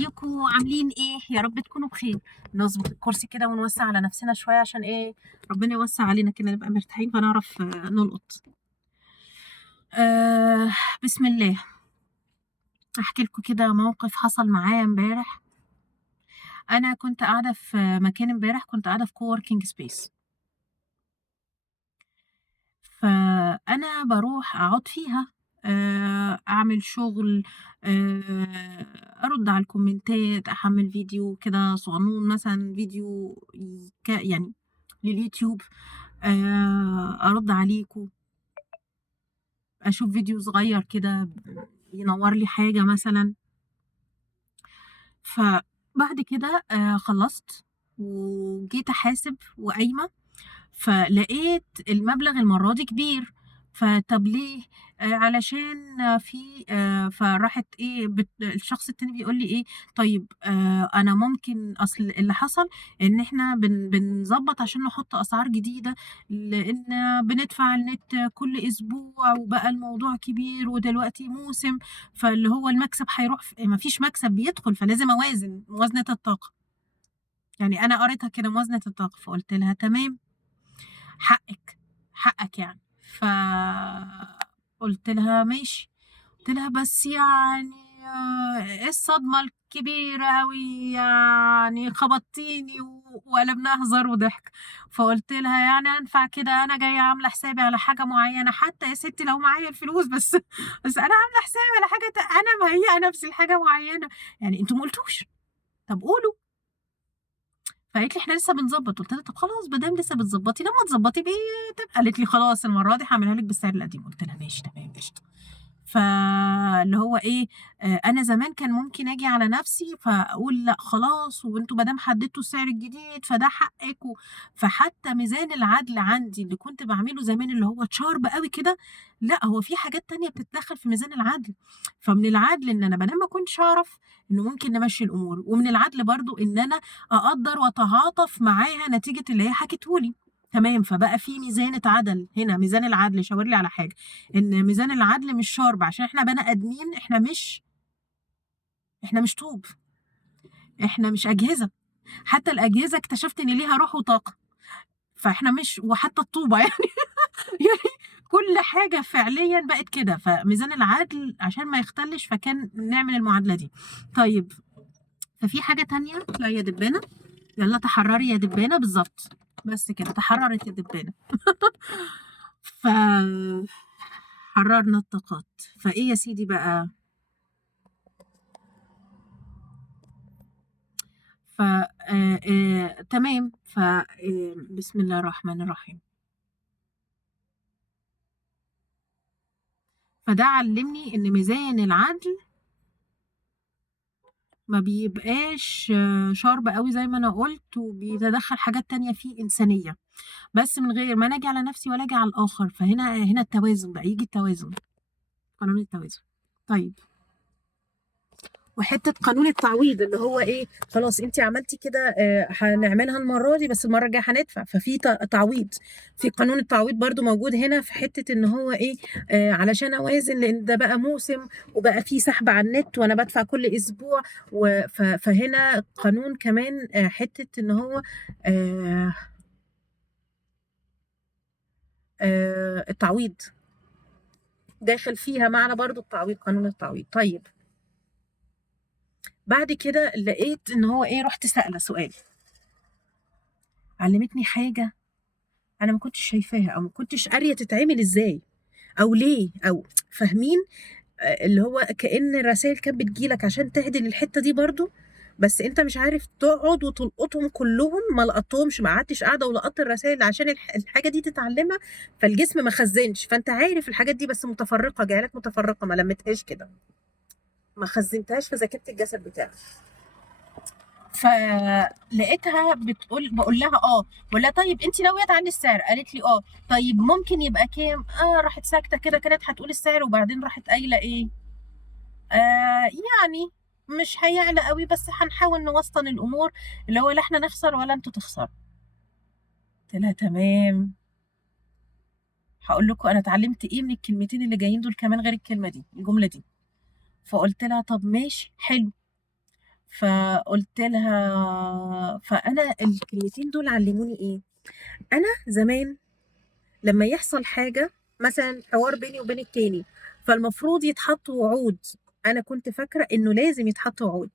ازيكم عاملين ايه؟ يا رب تكونوا بخير. نظبط الكرسي كده ونوسع على نفسنا شويه عشان ايه؟ ربنا يوسع علينا كده نبقى مرتاحين فنعرف نلقط. آه بسم الله. احكي لكم كده موقف حصل معايا امبارح. انا كنت قاعده في مكان امبارح، كنت قاعده في كووركينج سبيس. فانا بروح اقعد فيها، اعمل شغل، ارد على الكومنتات، احمل فيديو كده صغنون، مثلا فيديو يعني لليوتيوب، ارد عليكم، اشوف فيديو صغير كده ينور لي حاجه مثلا. فبعد كده خلصت وجيت احاسب وقايمه، فلقيت المبلغ المرة دي كبير. فطب ليه؟ علشان في فراحت ايه الشخص التاني بيقول لي ايه، طيب انا ممكن، اصل اللي حصل ان احنا بنظبط عشان نحط اسعار جديدة، لان بندفع النت كل اسبوع وبقى الموضوع كبير ودلوقتي موسم، فاللي هو المكسب هيروح ما فيش مكسب بيدخل، فلازم اوازن موازنة الطاقة. يعني انا قريتها كده موازنة الطاقة، فقلت لها تمام، حقك، حقك يعني. فقلت لها ماشي. قلت لها بس يعني ايه الصدمة الكبيرة أوي، يعني خبطتيني وقلبناها هزار وضحك. فقلت لها يعني أنفع كده؟ أنا جاية عاملة حسابي على حاجة معينة، حتى يا ستي لو معايا الفلوس، بس أنا عاملة حسابي على حاجة، أنا مهيئة نفسي لحاجة معينة، يعني أنتوا مقلتوش، طب قولوا. فقالت لي احنا لسه بنظبط. قلت لها طب خلاص ما دام لسه بتظبطي لما تظبطي بيه قالت لي خلاص المره دي هعملها لك بالسعر القديم. قلت لها ماشي تمام قشطه. فاللي هو ايه، انا زمان كان ممكن اجي على نفسي فاقول لا خلاص، وانتوا ما دام حددتوا السعر الجديد فده حقك فحتى ميزان العدل عندي اللي كنت بعمله زمان اللي هو تشارب قوي كده، لا هو في حاجات تانية بتتدخل في ميزان العدل. فمن العدل ان انا بدل ما كنتش اعرف انه ممكن نمشي الامور، ومن العدل برضو ان انا اقدر واتعاطف معاها نتيجه اللي هي حكته. تمام، فبقى في ميزان اتعدل هنا، ميزان العدل شاور لي على حاجه، ان ميزان العدل مش شارب، عشان احنا بني ادمين، احنا مش طوب، احنا مش اجهزه. حتى الاجهزه اكتشفت ان ليها روح وطاقه، فاحنا مش، وحتى الطوبه يعني يعني كل حاجه فعليا بقت كده. فميزان العدل عشان ما يختلش فكان نعمل المعادله دي. طيب، ففي حاجه تانية، لا يا دبانه، يلا تحرري يا دبانه، بالظبط، بس كده تحررت الدبانه ف حررنا الطاقات. فايه يا سيدي بقى، ف تمام، بسم الله الرحمن الرحيم. فده علمني ان ميزان العدل ما بيبقاش شارب قوي زي ما انا قلت، وبيتدخل حاجات تانية فيه انسانية، بس من غير ما انا اجي على نفسي ولا اجي على الاخر. فهنا التوازن بقى، يجي التوازن، قانون التوازن. طيب، وحته قانون التعويض اللي هو ايه، خلاص انت عملتي كده، هنعملها المره دي، بس المره الجايه هندفع، ففي تعويض. في قانون التعويض برضو موجود هنا في حته ان هو ايه، علشان اوازن، لان ده بقى موسم وبقى في سحب على النت وانا بدفع كل اسبوع. فهنا قانون كمان، حته ان هو التعويض داخل فيها معنى برضو التعويض، قانون التعويض. طيب، بعد كده لقيت ان هو ايه، رحت سأله سؤال، علمتني حاجه انا ما كنتش شايفاها، او ما كنتش قاريه تتعمل ازاي او ليه، او فاهمين. اللي هو كأن الرسائل كانت بتجيلك عشان تعدل الحته دي برضو، بس انت مش عارف تقعد وتلقطهم كلهم، ما لقطتهمش، ما قعدتش قاعده ولقطت الرسائل عشان الحاجه دي تتعلمها. فالجسم ما خزنش، فانت عارف الحاجات دي بس متفرقه، جايلك متفرقه، ما لمتهاش كده، ما خزنتهاش في ذاكره الجسد بتاعك. فلقيتها بقول لها بقول لها طيب انت ناويه تعلي السعر؟ قالت لي طيب ممكن يبقى كام؟ راحت ساكته كده، كانت هتقول السعر وبعدين راحت قايله ايه، يعني مش هيعلى قوي، بس هنحاول نوسطن الامور، اللي هو لا احنا نخسر ولا انتوا تخسروا. قلت لها تمام، هقول لكم انا اتعلمت ايه من الكلمتين اللي جايين دول كمان غير الكلمه دي، الجمله دي. فقلت لها طب ماشي حلو. فقلت لها، فانا الكلمتين دول علموني ايه. انا زمان لما يحصل حاجه، مثلا حوار بيني وبين التاني، فالمفروض يتحط وعود. انا كنت فاكره انه لازم يتحط وعود.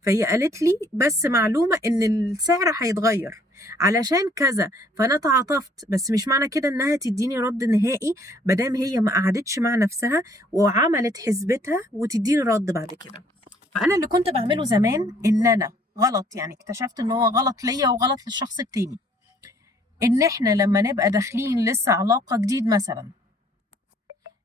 فهي قالت لي بس معلومة ان السعر هيتغير علشان كذا، فانا تعاطفت، بس مش معنى كده انها تديني رد نهائي مادام هي ما قعدتش مع نفسها وعملت حسبتها وتديني رد بعد كده. فانا اللي كنت بعمله زمان ان انا غلط، يعني اكتشفت ان هو غلط ليا وغلط للشخص التاني، ان احنا لما نبقى داخلين لسه علاقة جديد مثلا،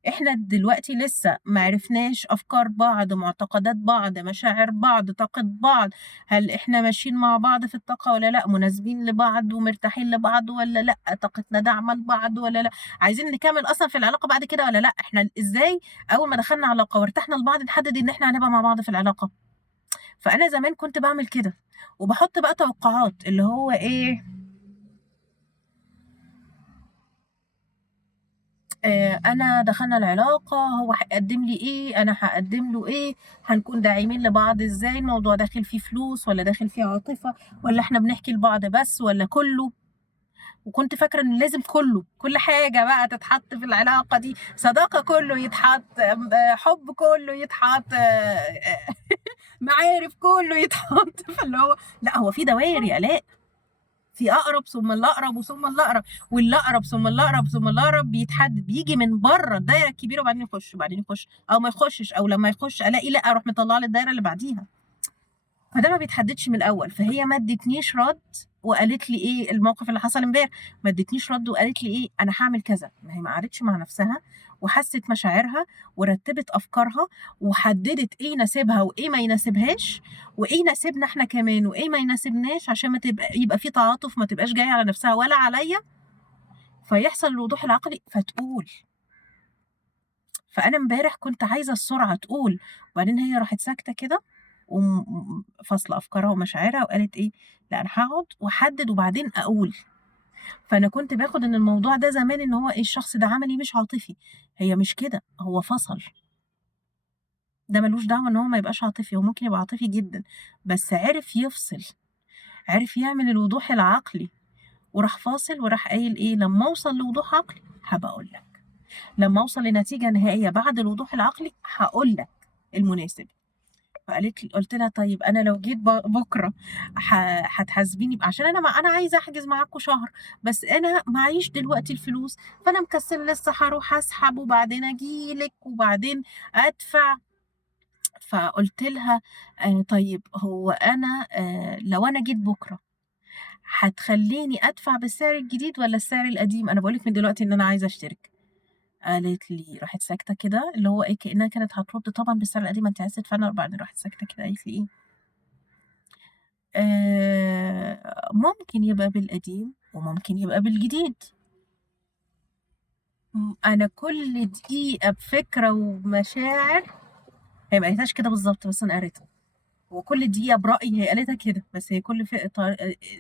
احنا دلوقتي لسه معرفناش افكار بعض، معتقدات بعض، مشاعر بعض، طاقة بعض، هل احنا ماشيين مع بعض في الطاقة ولا لا، مناسبين لبعض ومرتاحين لبعض ولا لا، طاقتنا داعمة لبعض ولا لا، عايزين نكمل اصلا في العلاقة بعد كده ولا لا. احنا ازاي اول ما دخلنا علاقة وارتحنا لبعض نحدد ان احنا هنبقى مع بعض في العلاقة؟ فانا زمان كنت بعمل كده، وبحط بقى توقعات اللي هو ايه، انا دخلنا العلاقه هو هيقدم لي ايه، انا هقدم له ايه، هنكون داعمين لبعض ازاي، الموضوع داخل فيه فلوس ولا داخل فيه عاطفه، ولا احنا بنحكي لبعض بس ولا كله. وكنت فاكره ان لازم كله، كل حاجه بقى تتحط في العلاقه دي، صداقه كله يتحط، حب كله يتحط، معارف كله يتحط. فاللي هو لا، هو في دوائر يا الاء، في اقرب ثم الاقرب ثم الاقرب، والاقرب ثم الاقرب ثم الاقرب بيتحدد، بيجي من بره الدايره الكبيره وبعدين يخش، وبعدين يخش او ما يخشش، او لما يخش الاقي لا اروح مطلعه للدايره اللي بعديها. فده ما بيتحددش من الاول. فهي ما ادتنيش رد وقالت لي ايه الموقف اللي حصل امبارح، ما ادتنيش رد وقالت لي ايه انا هعمل كذا. ما هي ما قعدتش مع نفسها وحست مشاعرها ورتبت افكارها وحددت ايه يناسبها وايه ما يناسبهاش، وايه يناسبنا احنا كمان وايه ما يناسبناش، عشان ما تبقى يبقى في تعاطف، ما تبقاش جايه على نفسها ولا عليا، فيحصل الوضوح العقلي فتقول. فانا امبارح كنت عايزه السرعه تقول، وبعدين هي راحت ساكته كده وفاصله افكارها ومشاعرها وقالت ايه لا انا هقعد واحدد وبعدين اقول. فانا كنت باخد ان الموضوع ده زمان ان هو ايه الشخص ده عملي مش عاطفي. هي مش كده، هو فصل. ده ملوش دعوه ان هو ما يبقاش عاطفي، هو ممكن يبقى عاطفي جدا بس عرف يفصل، عرف يعمل الوضوح العقلي، وراح فاصل وراح قايل ايه لما اوصل لوضوح عقلي هبقى اقول لك، لما اوصل لنتيجه نهائيه بعد الوضوح العقلي هقول لك المناسب. فقالت لي، قلت لها طيب انا لو جيت بكره هتحاسبيني عشان انا، ما انا عايزه احجز معاكم شهر بس انا معيش دلوقتي الفلوس، فانا مكسل لسه هروح اسحب وبعدين اجيلك وبعدين ادفع. فقلت لها طيب هو انا لو انا جيت بكره هتخليني ادفع بالسعر الجديد ولا السعر القديم؟ انا بقولك من دلوقتي ان انا عايزه اشترك. قالت لي، راحت ساكته كده اللي هو ايه كانها كانت هترد طبعا بالسعر القديم، انت عايزه تدفعي، بعدين راحت ساكته كده قالت لي ايه ممكن يبقى بالقديم وممكن يبقى بالجديد. انا كل دقيقه بفكره ومشاعر، هي ما قالتهاش كده بالظبط بس انا قريتها، وكل دقيقه برايي، هي قالتها كده بس هي كل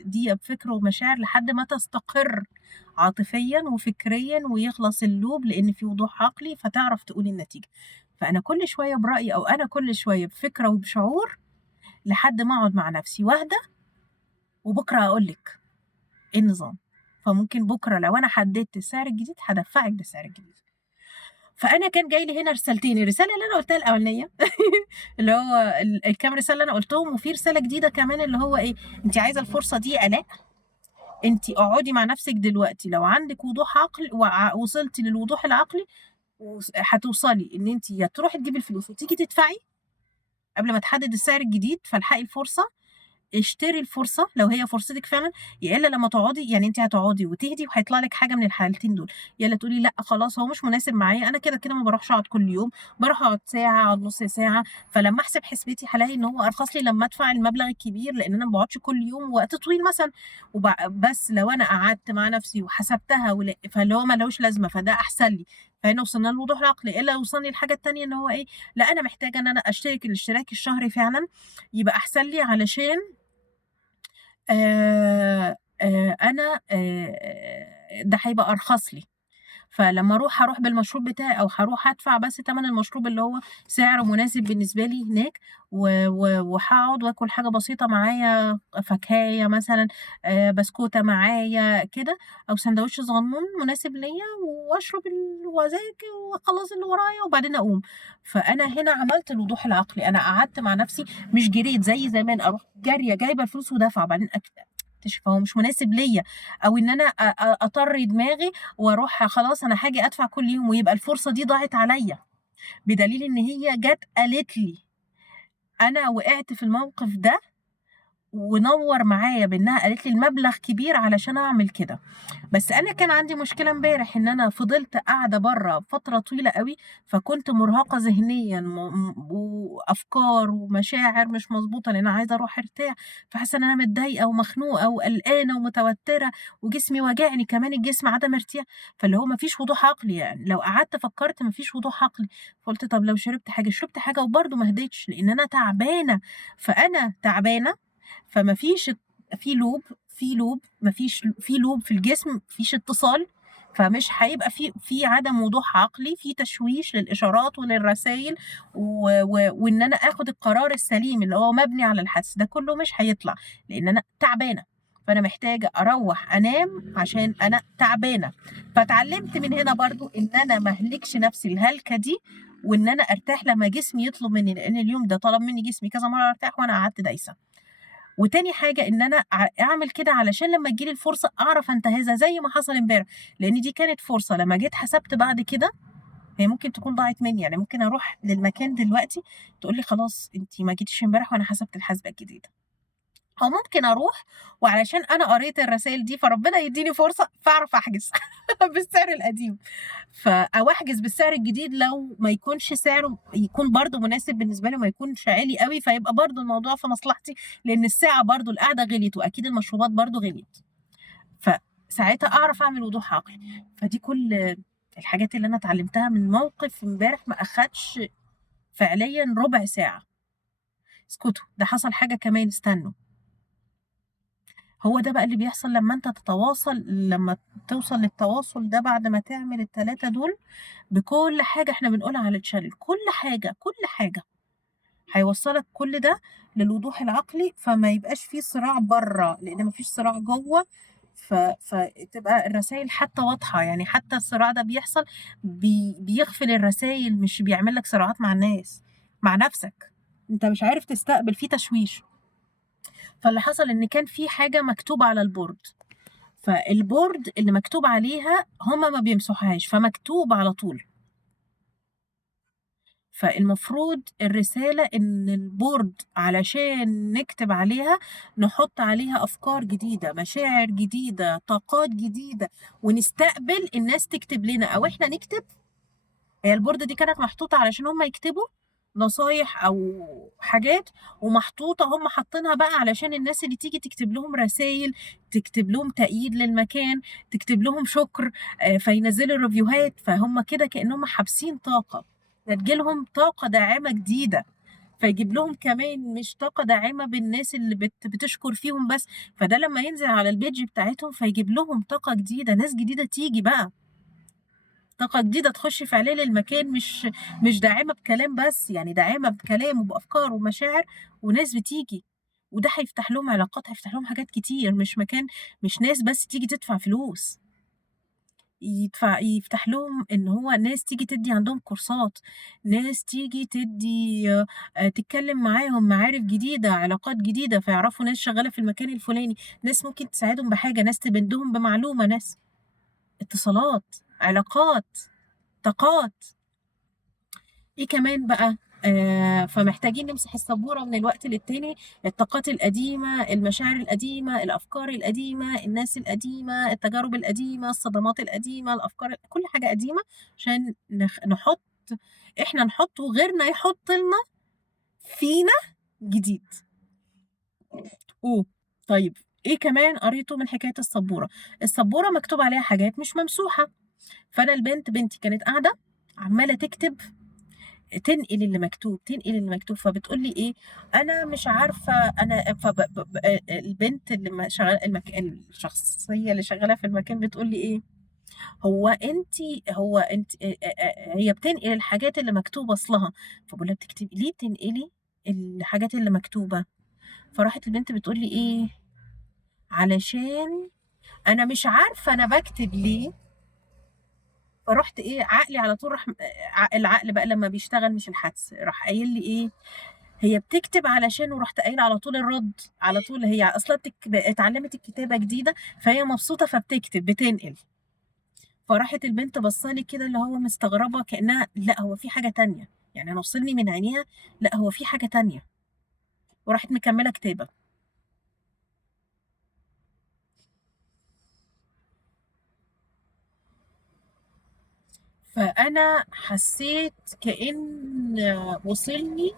دقيقه بفكر ومشاعر لحد ما تستقر عاطفيا وفكريا ويخلص اللوب، لان في وضوح عقلي فتعرف تقول النتيجه. فانا كل شويه برايي او انا كل شويه بفكره وبشعور لحد ما اقعد مع نفسي واهدى، وبكره اقول لك ايه النظام. فممكن بكره لو انا حددت السعر الجديد هدفعك بالسعر الجديد. فانا كان جاي لي هنا رسالتين، الرساله اللي انا قلتها الاولانيه اللي هو الكام رساله اللي انا قلتهم، وفي رساله جديده كمان اللي هو ايه، انت عايزه الفرصه دي يا الاء، انت اقعدي مع نفسك دلوقتي، لو عندك وضوح عقل ووصلتي للوضوح العقلي هتوصلي ان انت يا تروحي تجيبي الفلوس وتيجي تدفعي قبل ما تحدد السعر الجديد، فالحقي الفرصه، اشتري الفرصه لو هي فرصتك فعلا، يا الا لما تقعدي يعني انت هتقعدي وتهدي وهيطلع لك حاجه من الحالتين دول، يا الا تقولي لا خلاص هو مش مناسب معايا، انا كده كده ما بروحش اقعد كل يوم، بروح اقعد ساعه اقعد نص ساعه، فلما احسب حسبتي هلاقي ان هو ارخص لي لما ادفع المبلغ الكبير لان انا ما بقعدش كل يوم وقت طويل مثلا. بس لو انا قعدت مع نفسي وحسبتها فاللي هو ملوش لازمه، فده احسن لي. فهنا وصلنا للوضوح العقلي. الا يوصلني الحاجه التانيه ان هو ايه، لا انا محتاجه ان انا اشترك الاشتراك الشهري فعلا يبقى احسن لي، علشان أنا ده هيبقى أرخص لي. فلمّا هاروح بالمشروب بتاعي أو هاروح أدفع بس تَمَن المشروب اللي هو سعره مناسب بالنسبة لي هناك، وهاقعد وآكل حاجة بسيطة معايا فاكهاية مثلًا، بسكوتة معايا كده، أو ساندوتش صغنون مناسب ليّا، وأشرب وأذاكر وأخلّص اللي ورايا وبعدين أقوم. فأنا هنا عملت الوضوح العقلي، أنا قعدت مع نفسي مش جريت زي زمان أروح جارية جايبة الفلوس ودافعة وبعدين أكتشف هو مش مناسب ليّا، أو إن أنا أطرّي دماغي وأروح خلاص أنا هاجي أدفع كل يوم ويبقى الفرصة دي ضاعت عليّا، بدليل إن هي جات قالت لي أنا وقعت في الموقف ده ونوّر معايا بإنها قالت لي المبلغ كبير علشان أعمل كده. بس أنا كان عندي مشكلة امبارح إن أنا فضلت قاعدة برّه فترة طويلة أوي، فكنت مرهقة ذهنيًا وأفكار ومشاعر مش مضبوطة، لإن أنا عايزة أروح أرتاح، فحاسة إن أنا متضايقة ومخنوقة وقلقانة ومتوترة وجسمي واجعني، كمان الجسم عدم ارتياح، فاللي هو ما فيش وضوح عقلي يعني، لو قعدت فكرت ما فيش وضوح عقلي، فقُلت طب لو شربت حاجة وبرضه ما هديتش، لإن أنا تعبانة، فأنا تعبانة فما فيش في loop في الجسم، ما فيش اتصال، فمش هيبقى في عدم وضوح عقلي، في تشويش للإشارات وللرسايل وإن أنا آخُد القرار السليم اللي هو مبني على الحدس، ده كُلّه مش هيطلع، لإن أنا تعبانة، فأنا محتاجة أروّح أنام عشان أنا تعبانة. فاتعلّمت من هنا برضه إن أنا ما أهلكش نَفْسي الهلكة دي، وإن أنا أرتاح لمّا جسمي يطلب منّي، لإن اليوم ده طلب منّي جسمي كذا مرّة أرتاح وأنا قعدت دايسة. وتاني حاجة إن أنا أعمل كده علشان لمّا تيجي لي الفرصة أعرف أنتهزها زي ما حصل امبارح، لإن دي كانت فرصة لمّا جيت حسبت بعد كده هي ممكن تكون ضاعت منّي، يعني ممكن أروح للمكان دلوقتي تقول لي خلاص أنتِ ما جيتيش امبارح وأنا حسبت الحسبة الجديدة. أو ممكن أروح وعلشان أنا قريت الرسايل دي فربنا يدّيني فرصة فاعرف أحجز بالسعر القديم، أو أحجز بالسعر الجديد لو ما يكونش سعره يكون برضه مناسب بالنسبة لي وما يكونش عالي أوي، فيبقى برضه الموضوع في مصلحتي، لإن الساعة برضه القعدة غليت وأكيد المشروبات برضه غليت، فساعتها أعرف أعمل وضوح عقلي. فدي كل الحاجات اللي أنا اتعلمتها من موقف امبارح ما أخدش فعليًا ربع ساعة. اسكتوا ده حصل حاجة كمان استنوا. هو ده بقى اللي بيحصل لمّا توصل للتواصل ده بعد ما تعمل ال3 دول بكل حاجة إحنا بنقولها على الchannel، كل حاجة، هيوصّلك كل ده للوضوح العقلي، فما يبقاش في صراع برّه، لإن ما فيش صراع جوّه، فتبقى الرسايل حتى واضحة، يعني حتى الصراع ده بيحصل بيغفل الرسايل مش بيعمل لك صراعات مع الناس، مع نَفْسك، أنت مش عارف تستقبل، في تشويش. فاللي حصل إن كان في حاجة مكتوبة على الboard، فالboard اللي مكتوب عليها هم ما بيمسحوهاش، فمكتوب على طول. فالمفروض الرسالة إن الboard علشان نكتب عليها، نحُط عليها أفكار جديدة، مشاعر جديدة، طاقات جديدة، ونستقبل الناس تكتب لنا أو إحنا نكتب. هي البورد دي كانت محطوطة علشان هم يكتبوا نصايح أو حاجات، ومحطوطة هم حاطينها بقى علشان الناس اللي تيجي تكتب لهم رسايل، تكتب لهم تأييد للمكان، تكتب لهم شكر، فينزّلوا ريفيوهات، فهُم كده كإنّهم حابسين طاقة، فتيجي لهم طاقة داعمة جديدة، فيجيب لهم كمان مش طاقة داعمة بالناس اللي بتشكر فيهم بس، فده لمّا ينزل على الpage بتاعتهم فيجيب لهم طاقة جديدة، ناس جديدة تيجي بقى. طاقة جديدة تخش فعليًا للمكان مش داعمة بكلام بس، يعني داعمة بكلام وبأفكار ومشاعر وناس بتيجي، وده هيفتح لهم علاقات، هيفتح لهم حاجات كتير، مش ناس بس تيجي تدفع فلوس، يفتح لهم إن هو ناس تيجي تدّي عندهم كورسات، ناس تيجي تدّي تتكلم معاهم معارف جديدة، علاقات جديدة، فيعرفوا ناس شغالة في المكان الفلاني، ناس ممكن تساعدهم بحاجة، ناس تبِدّهم بمعلومة، ناس اتصالات، علاقات. طاقات. إيه كمان بقى، فمحتاجين نمسح السبورة من الوقت للتاني، الطاقات القديمة، المشاعر القديمة، الأفكار القديمة، الناس القديمة، التجارب القديمة، الصدمات القديمة، كل حاجة قديمة عشان إحنا نحُط وغيرنا يحُط لنا فينا جديد. طيب إيه كمان قريته من حكاية السبورة؟ السبورة مكتوب عليها حاجات مش ممسوحة، فأنا بنتي كانت قاعدة عمّالة تكتب تنقل اللي مكتوب، فبتقول لي إيه، أنا مش عارفة أنا فب ب ب البنت اللي شغالة الشخصية اللي شغالة في المكان بتقول لي إيه، هو أنتِ هي بتنقل الحاجات اللي مكتوب أصلها، فباقول لها: "بتكتبي ليه بتنقلي الحاجات اللي مكتوبة؟" فراحت البنت بتقول لي إيه: "علشان أنا مش عارفة أنا باكتب ليه." فرُحت إيه، عقلي على طول راح العقل بقى لمّا بيشتغل مش الحدس، راح قايل لي إيه: "هي بتكتب علشان." ورُحت قايلة على طول الرَد، على طول هي أصلها اتعلمت الكتابة جديدة، فهي مبسوطة فبتكتب، بتنقل. فراحت البنت باصة لي كده اللي هو مستغربة كأنها لأ هو في حاجة تانية، يعني أنا واصل لي من عينيها لأ هو في حاجة تانية، وراحت مكملة كتابة. فأنا حسيت كأن وصلني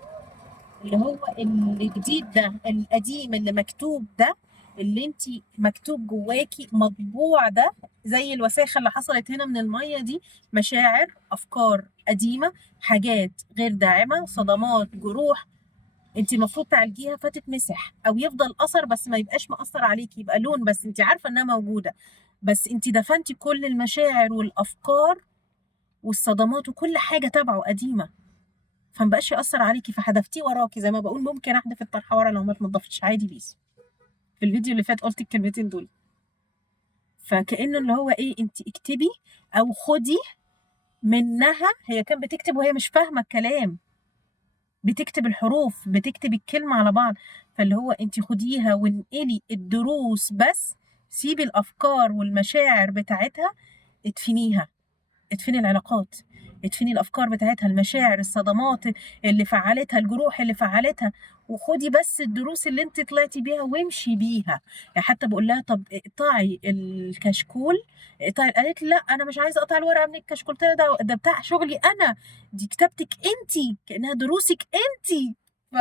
اللي هو الجديد ده، القديم اللي مكتوب ده، اللي أنتِ مكتوب جواكِ مطبوع ده، زي الوساخة اللي حصلت هنا من المَيّة دي، مشاعر، أفكار قديمة، حاجات غير داعمة، صدمات، جروح، أنتِ المفروض تعالجيها فتتمسح، أو يفضل أثر بس ما يبقاش مأثّر عليكِ، يبقى لون بس أنتِ عارفة إنها موجودة، بس أنتِ دفنتِ كل المشاعر والأفكار والصدمات وكل حاجة تبعه قديمة، فما بقاش يأثّر عليكِ، فحدفتيه وراكِ، زي ما باقول ممكن أحدف الطرحة ورا لو ما اتنضفتش عادي بيس. في الفيديو اللي فات قُلت الكلمتين دول. فكأنه اللي هو إيه، أنتِ اكتبي أو خُدي منها، هي كانت بتكتب وهي مش فاهمة الكلام، بتكتب الحروف، بتكتب الكلمة على بعض، فاللي هو أنتِ خُديها وانقلي الدروس بس، سيبي الأفكار والمشاعر بتاعتها ادفنيها. ادفني العلاقات، ادفني الأفكار بتاعتها، المشاعر، الصدمات اللي فعّلتها، الجروح اللي فعّلتها، وخُدي بس الدروس اللي أنتِ طلعتِ بيها وامشي بيها. يعني حتى باقول لها: "طب اقطعي الكشكول." قالت لي: "لأ أنا مش عايزة أقطع الورقة من الكشكول." قُلت لها: "ده بتاع شغلي أنا، دي كتابتِك أنتِ، كأنها دروسِك أنتِ." ف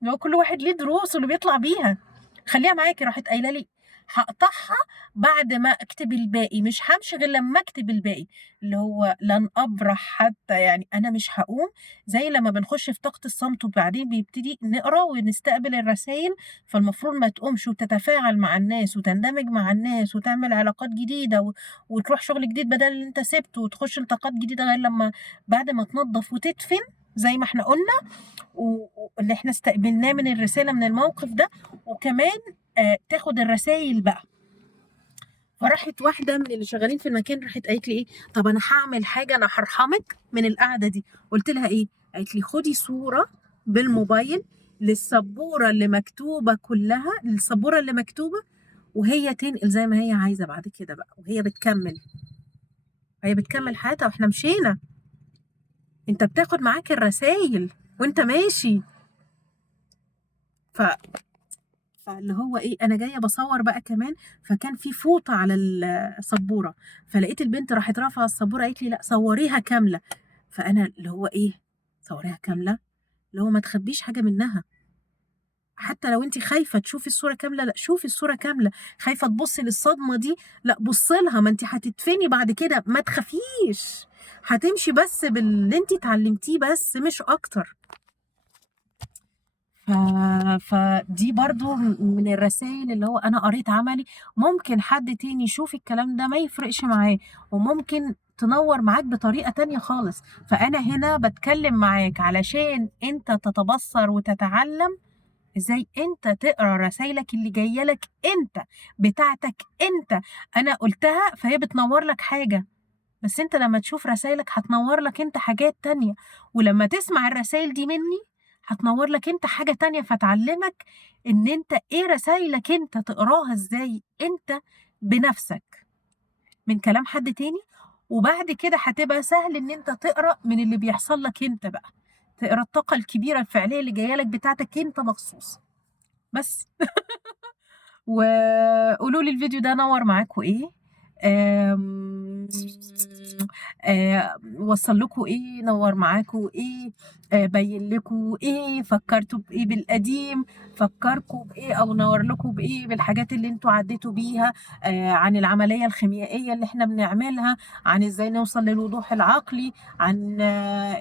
اللي هو كل واحد ليه دروسه اللي بيطلع بيها، خلّيها معاكِ. راحت قايلة لي: "هاقطعها بعد ما أكتب الباقي، مش هامشي غير لمّا أكتب الباقي." اللي هو لن أبرح حتى، يعني أنا مش هاقوم زي لمّا بنخش في طاقة الصمت وبعدين بيبتدي نقرا ونستقبل الرسايل، فالمفروض ما تقومش وتتفاعل مع الناس وتندمج مع الناس وتعمل علاقات جديدة وتروح شغل جديد بدل اللي أنت سِبته وتخش لطاقات جديدة غير لمّا بعد ما تنضّف وتدفن زي ما إحنا قُلنا واللي إحنا استقبلناه من الرسالة من الموقف ده، وكمان تاخد الرسايل بقى. فراحت واحدة من اللي شغالين في المكان راحت قالت لي إيه: "طب أنا هاعمل حاجة أنا هارحمِك من القعدة دي." قُلت لها إيه، قالت لي: "خدي صورة بالموبايل للسبورة اللي مكتوبة كلّها، للسبورة اللي مكتوبة وهي تنقل زي ما هي عايزة بعد كده بقى، وهي بتكمّل حياتها وإحنا مشينا، أنت بتاخد معاك الرسايل وأنت ماشي." ف فاللي هو إيه، أنا جاية باصوّر بقى كمان، فكان في فوطة على السبورة، فلقيت البنت راحت رافعة السبورة قالت لي: "لأ صوريها كاملة." فأنا اللي هو إيه، صوريها كاملة؟ اللي هو ما تخبّيش حاجة منها، حتى لو أنتِ خايفة تشوفي الصورة كاملة، لأ شوفي الصورة كاملة، خايفة تبُصّي للصدمة دي، لأ بُصّي لها، ما أنتِ هتدفني بعد كده، ما تخافيش، هتمشي بس باللي أنتِ اتعلمتيه بس مش أكتر. ف فدي برضه من الرسايل اللي هو أنا قريت عملي، ممكن حد تاني يشوف الكلام ده ما يفرقش معاه، وممكن تنوّر معاك بطريقة تانية خالص، فأنا هنا باتكلم معاك علشان أنت تتبصّر وتتعلم إزاي أنت تقرا رسايلك اللي جاية لك أنت، بتاعتك أنت، أنا قُلتها فهي بتنوّر لك حاجة. بس أنت لمّا تشوف رسايلك هتنوّر لك أنت حاجات تانية، ولمّا تسمع الرسايل دي منّي، هتنوّر لك أنت حاجة تانية، فتعلّمك إن أنت إيه رسايلك أنت تقراها إزاي أنت بنَفْسك من كلام حد تاني، وبعد كده هتبقى سهل إن أنت تقرا من اللي بيحصل لك أنت بقى، تقرا الطاقة الكبيرة الفعلية اللي جاية لك بتاعتك أنت مخصوص، بس. وقولوا لي الفيديو ده نوّر معاكم إيه، آمم وصّل لكم إيه، نوّر معاكم إيه، بين لكم ايه، فكرتوا بايه بالقديم، فكركم بايه او نور لكم بايه بالحاجات اللي انتوا عديتوا بيها، عن العملية الخيميائية اللي احنا بنعملها، عن ازاي نوصل للوضوح العقلي، عن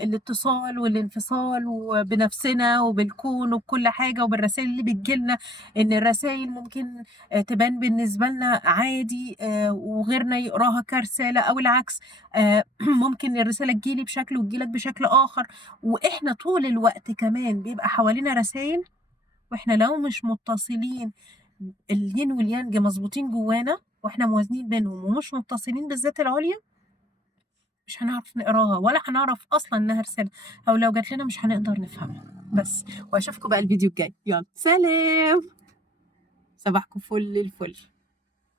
الاتصال والانفصال بنفسنا وبالكون وبكل حاجة، وبالرسائل اللي بتجيلنا. ان الرسائل ممكن تبان بالنسبة لنا عادي، وغيرنا يقراها كرسالة، او العكس. ممكن الرسالة تجيلي بشكل وتجيلك بشكل آخر. واحنا طول الوقت كمان بيبقى حوالينا رسائل، واحنا لو مش متصلين، الين واليانج مظبوطين جوانا واحنا موازنين بينهم ومش متصلين بالذات العليا، مش هنعرف نقراها ولا هنعرف اصلا انها رسالة، او لو جات لنا مش هنقدر نفهمها. بس واشوفكم بقى الفيديو الجاي، يلا سلام. صباحكم فل الفل.